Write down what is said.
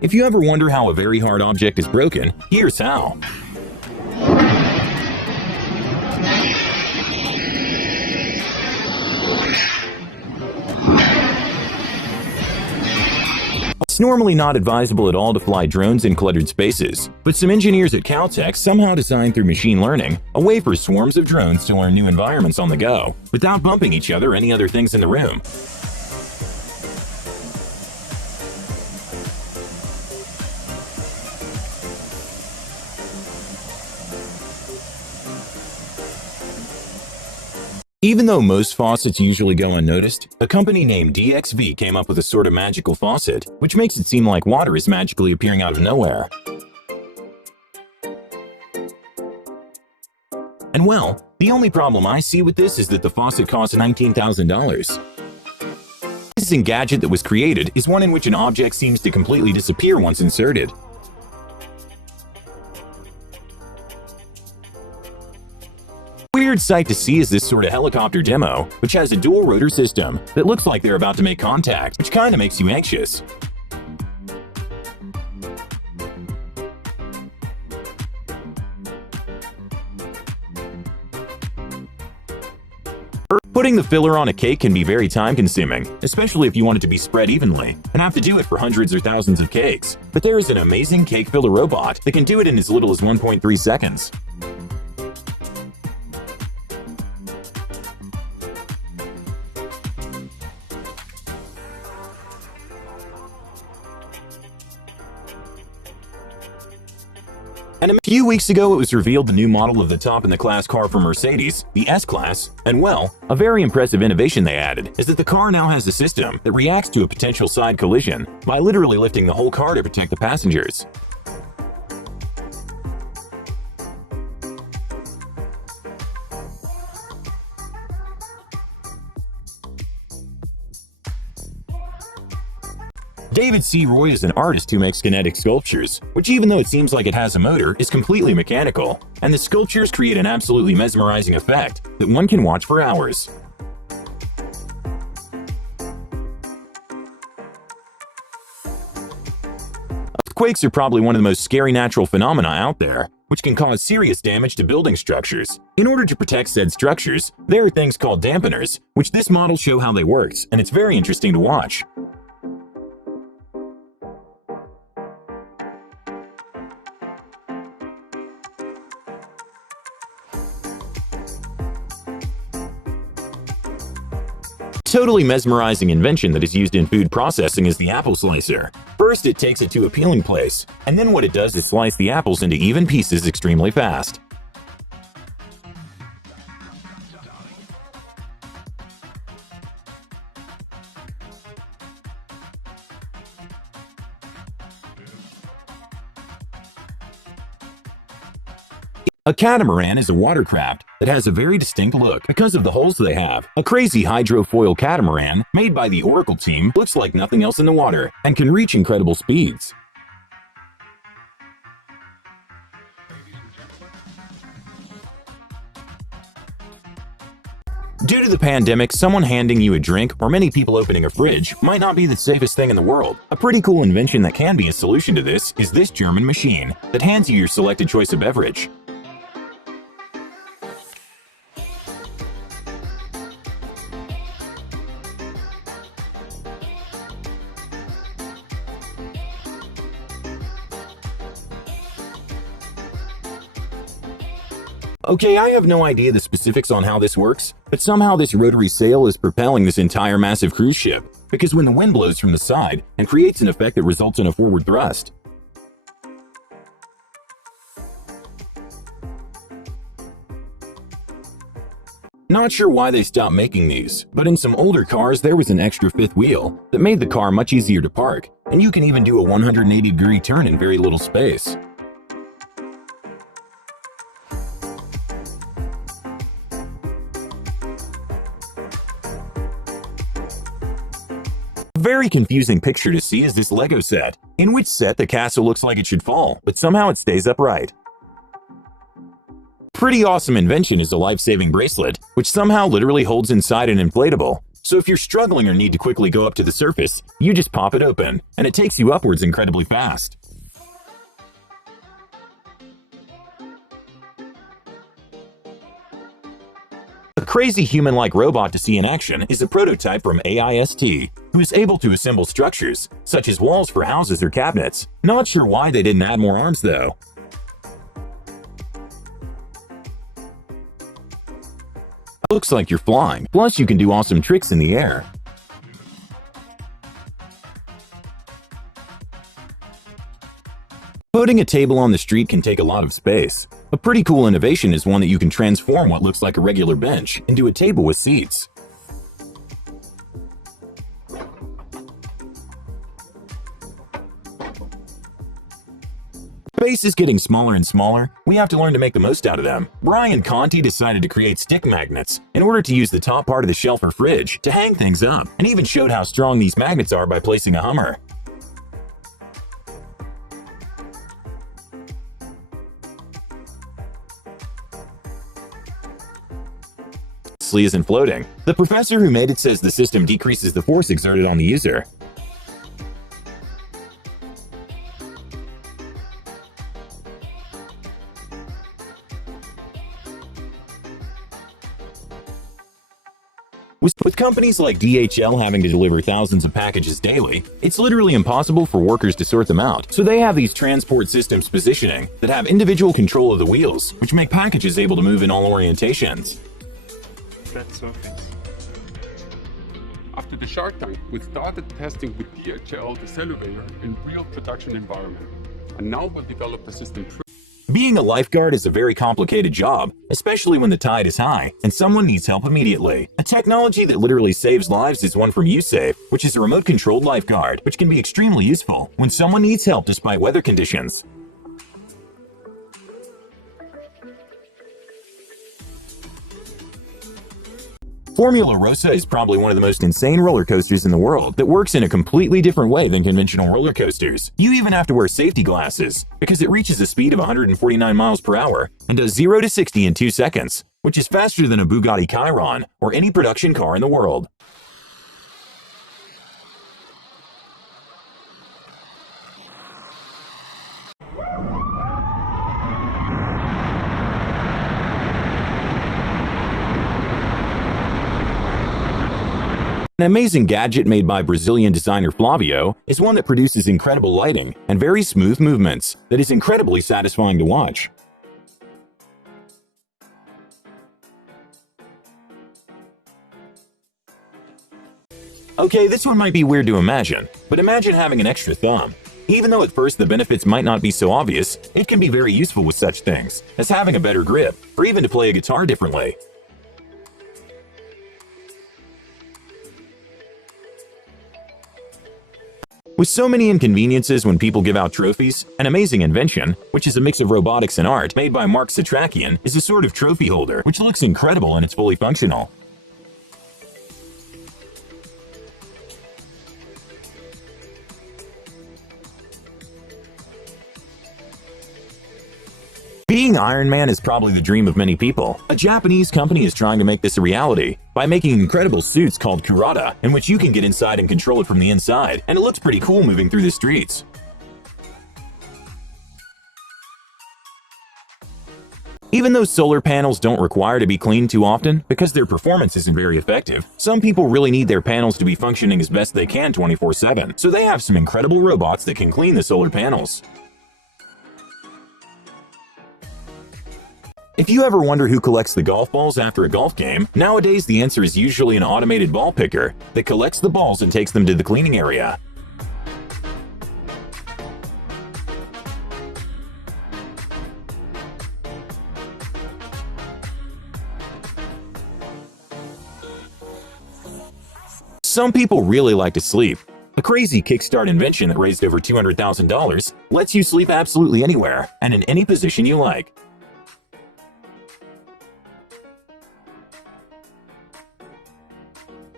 If you ever wonder how a very hard object is broken, here's how. It's normally not advisable at all to fly drones in cluttered spaces, but some engineers at Caltech somehow designed through machine learning a way for swarms of drones to learn new environments on the go, without bumping each other or any other things in the room. Even though most faucets usually go unnoticed, a company named DXV came up with a sort of magical faucet, which makes it seem like water is magically appearing out of nowhere. And well, the only problem I see with this is that the faucet costs $19,000. This gadget that was created is one in which an object seems to completely disappear once inserted. Weird sight to see is this sort of helicopter demo, which has a dual rotor system that looks like they're about to make contact, which kinda makes you anxious. Putting the filler on a cake can be very time-consuming, especially if you want it to be spread evenly, and have to do it for hundreds or thousands of cakes. But there is an amazing cake filler robot that can do it in as little as 1.3 seconds. And a few weeks ago, it was revealed the new model of the top-in-the-class car from Mercedes, the S-Class, and well, a very impressive innovation they added is that the car now has a system that reacts to a potential side collision by literally lifting the whole car to protect the passengers. David C. Roy is an artist who makes kinetic sculptures, which even though it seems like it has a motor, is completely mechanical, and the sculptures create an absolutely mesmerizing effect that one can watch for hours. Earthquakes are probably one of the most scary natural phenomena out there, which can cause serious damage to building structures. In order to protect said structures, there are things called dampeners, which this model show how they works, and it's very interesting to watch. Totally mesmerizing invention that is used in food processing is the apple slicer. First, it takes it to a peeling place, and then what it does is slice the apples into even pieces extremely fast. A catamaran is a watercraft that has a very distinct look because of the holes they have. A crazy hydrofoil catamaran made by the Oracle team looks like nothing else in the water and can reach incredible speeds. Due to the pandemic, someone handing you a drink or many people opening a fridge might not be the safest thing in the world. A pretty cool invention that can be a solution to this is this German machine that hands you your selected choice of beverage. Okay, I have no idea the specifics on how this works, but somehow this rotary sail is propelling this entire massive cruise ship, because when the wind blows from the side and creates an effect that results in a forward thrust. Not sure why they stopped making these, but in some older cars there was an extra fifth wheel that made the car much easier to park, and you can even do a 180-degree turn in very little space. very confusing picture to see is this Lego set, in which set the castle looks like it should fall, but somehow it stays upright. Pretty awesome invention is a life-saving bracelet, which somehow literally holds inside an inflatable. So if you're struggling or need to quickly go up to the surface, you just pop it open, and it takes you upwards incredibly fast. A crazy human-like robot to see in action is a prototype from AIST, who is able to assemble structures, such as walls for houses or cabinets. Not sure why they didn't add more arms though. Looks like you're flying, plus you can do awesome tricks in the air. Putting a table on the street can take a lot of space. A pretty cool innovation is one that you can transform what looks like a regular bench into a table with seats. Space is getting smaller and smaller. We have to learn to make the most out of them. Brian Conti decided to create stick magnets in order to use the top part of the shelf or fridge to hang things up, and even showed how strong these magnets are by placing a Hummer. Isn't floating. The professor who made it says the system decreases the force exerted on the user. With companies like DHL having to deliver thousands of packages daily, it's literally impossible for workers to sort them out. So they have these transport systems positioning that have individual control of the wheels, which make packages able to move in all orientations. Flat surface. After the Shark Tank, we started testing with DHL the elevator in real production environment, and now we'll develop the system. Being a lifeguard is a very complicated job, especially when the tide is high and someone needs help immediately. A technology that literally saves lives is one from USafe, which is a remote-controlled lifeguard, which can be extremely useful when someone needs help despite weather conditions. Formula Rossa is probably one of the most insane roller coasters in the world that works in a completely different way than conventional roller coasters. You even have to wear safety glasses because it reaches a speed of 149 miles per hour and does 0 to 60 in 2 seconds, which is faster than a Bugatti Chiron or any production car in the world. An amazing gadget made by Brazilian designer Flavio is one that produces incredible lighting and very smooth movements that is incredibly satisfying to watch. Okay, this one might be weird to imagine, but imagine having an extra thumb. Even though at first the benefits might not be so obvious, it can be very useful with such things as having a better grip or even to play a guitar differently. With so many inconveniences when people give out trophies, an amazing invention, which is a mix of robotics and art made by Mark Satrakian, is a sort of trophy holder, which looks incredible and it's fully functional. Being Iron Man is probably the dream of many people. A Japanese company is trying to make this a reality by making incredible suits called Kurata, in which you can get inside and control it from the inside, and it looks pretty cool moving through the streets. Even though solar panels don't require to be cleaned too often because their performance isn't very effective, some people really need their panels to be functioning as best they can 24/7, so they have some incredible robots that can clean the solar panels. If you ever wonder who collects the golf balls after a golf game, nowadays the answer is usually an automated ball picker that collects the balls and takes them to the cleaning area. Some people really like to sleep. A crazy Kickstart invention that raised over $200,000 lets you sleep absolutely anywhere and in any position you like.